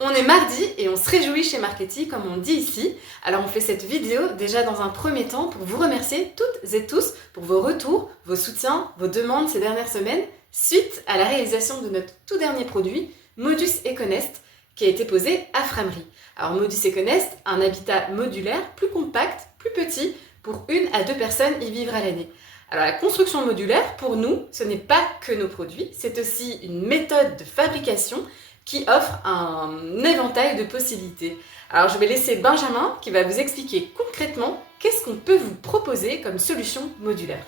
On est mardi et on se réjouit chez Marketing comme on dit ici. Alors on fait cette vidéo déjà dans un premier temps pour vous remercier toutes et tous pour vos retours, vos soutiens, vos demandes ces dernières semaines suite à la réalisation de notre tout dernier produit, Modus Econest, qui a été posé à Framery. Alors Modus Econest, un habitat modulaire plus compact, plus petit, pour 1 à 2 personnes y vivre à l'année. Alors la construction modulaire, pour nous, ce n'est pas que nos produits, c'est aussi une méthode de fabrication qui offre un éventail de possibilités. Alors je vais laisser Benjamin qui va vous expliquer concrètement qu'est-ce qu'on peut vous proposer comme solution modulaire.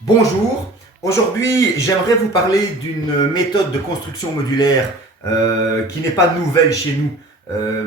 Bonjour, aujourd'hui j'aimerais vous parler d'une méthode de construction modulaire qui n'est pas nouvelle chez nous,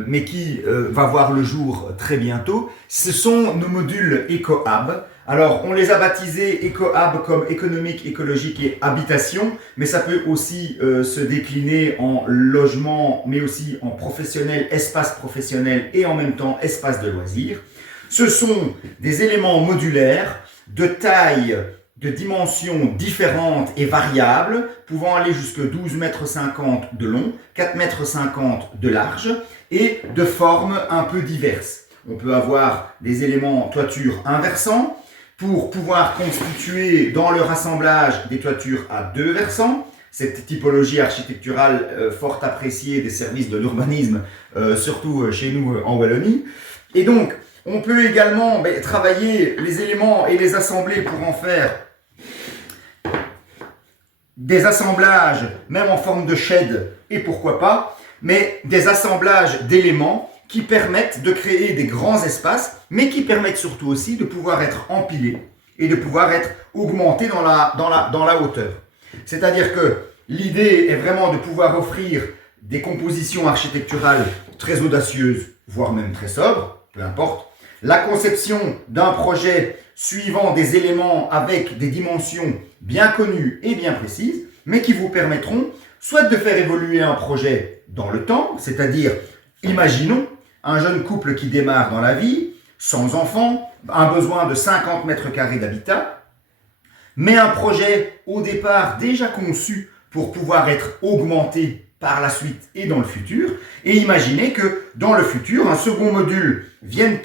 mais qui va voir le jour très bientôt. Ce sont nos modules EcoHab. Alors, on les a baptisés EcoHab comme économique, écologique et habitation, mais ça peut aussi se décliner en logement, mais aussi en professionnel, espace professionnel et en même temps espace de loisirs. Ce sont des éléments modulaires de taille, de dimensions différentes et variables, pouvant aller jusqu'à 12,50 m de long, 4,50 m de large et de formes un peu diverses. On peut avoir des éléments toiture inversants pour pouvoir constituer dans leur assemblage des toitures à 2 versants. Cette typologie architecturale fort appréciée des services de l'urbanisme, surtout chez nous en Wallonie. Et donc, on peut également travailler les éléments et les assembler pour en faire des assemblages, même en forme de shed, et pourquoi pas, mais des assemblages d'éléments qui permettent de créer des grands espaces, mais qui permettent surtout aussi de pouvoir être empilés et de pouvoir être augmentés dans la hauteur. C'est-à-dire que l'idée est vraiment de pouvoir offrir des compositions architecturales très audacieuses, voire même très sobres, peu importe. La conception d'un projet suivant des éléments avec des dimensions bien connues et bien précises, mais qui vous permettront soit de faire évoluer un projet dans le temps, c'est-à-dire, imaginons, un jeune couple qui démarre dans la vie, sans enfants, un besoin de 50 mètres carrés d'habitat, mais un projet au départ déjà conçu pour pouvoir être augmenté par la suite et dans le futur. Et imaginez que dans le futur, un second module vienne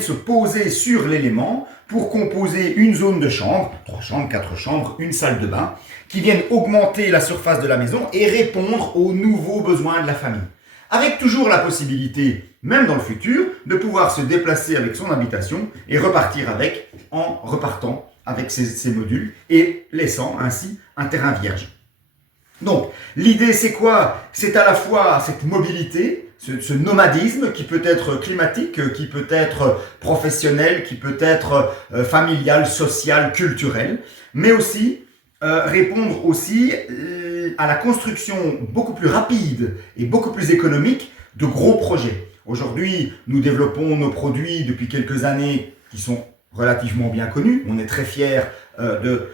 se poser sur l'élément pour composer une zone de chambre, 3 chambres, 4 chambres, une salle de bain, qui viennent augmenter la surface de la maison et répondre aux nouveaux besoins de la famille. Avec toujours la possibilité, même dans le futur, de pouvoir se déplacer avec son habitation et repartir avec, en repartant avec ces modules et laissant ainsi un terrain vierge. Donc, l'idée c'est quoi? C'est à la fois cette mobilité, ce nomadisme qui peut être climatique, qui peut être professionnel, qui peut être familial, social, culturel, mais aussi répondre aussi à la construction beaucoup plus rapide et beaucoup plus économique de gros projets. Aujourd'hui, nous développons nos produits depuis quelques années qui sont relativement bien connus. On est très fiers de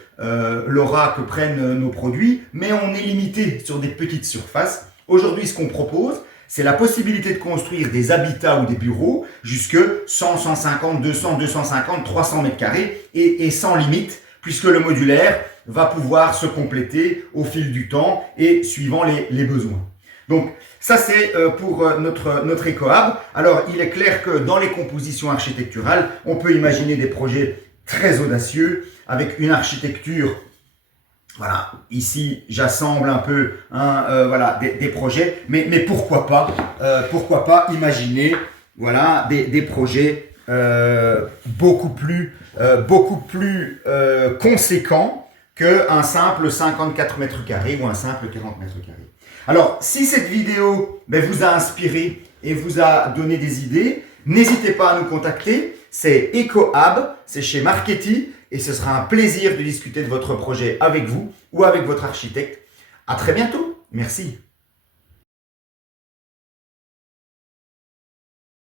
l'aura que prennent nos produits, mais on est limité sur des petites surfaces. Aujourd'hui, ce qu'on propose, c'est la possibilité de construire des habitats ou des bureaux jusque 100, 150, 200, 250, 300 mètres carrés et sans limite, puisque le modulaire va pouvoir se compléter au fil du temps et suivant les besoins. Donc ça c'est pour notre EcoHab. Alors il est clair que dans les compositions architecturales, on peut imaginer des projets très audacieux avec une architecture. Voilà, ici j'assemble un peu des projets, mais pourquoi pas imaginer des projets beaucoup plus conséquents qu'un simple 54 mètres carrés ou un simple 40 mètres carrés. Alors, si cette vidéo vous a inspiré et vous a donné des idées, n'hésitez pas à nous contacter. C'est EcoHab, c'est chez Marketing et ce sera un plaisir de discuter de votre projet avec vous ou avec votre architecte. À très bientôt. Merci.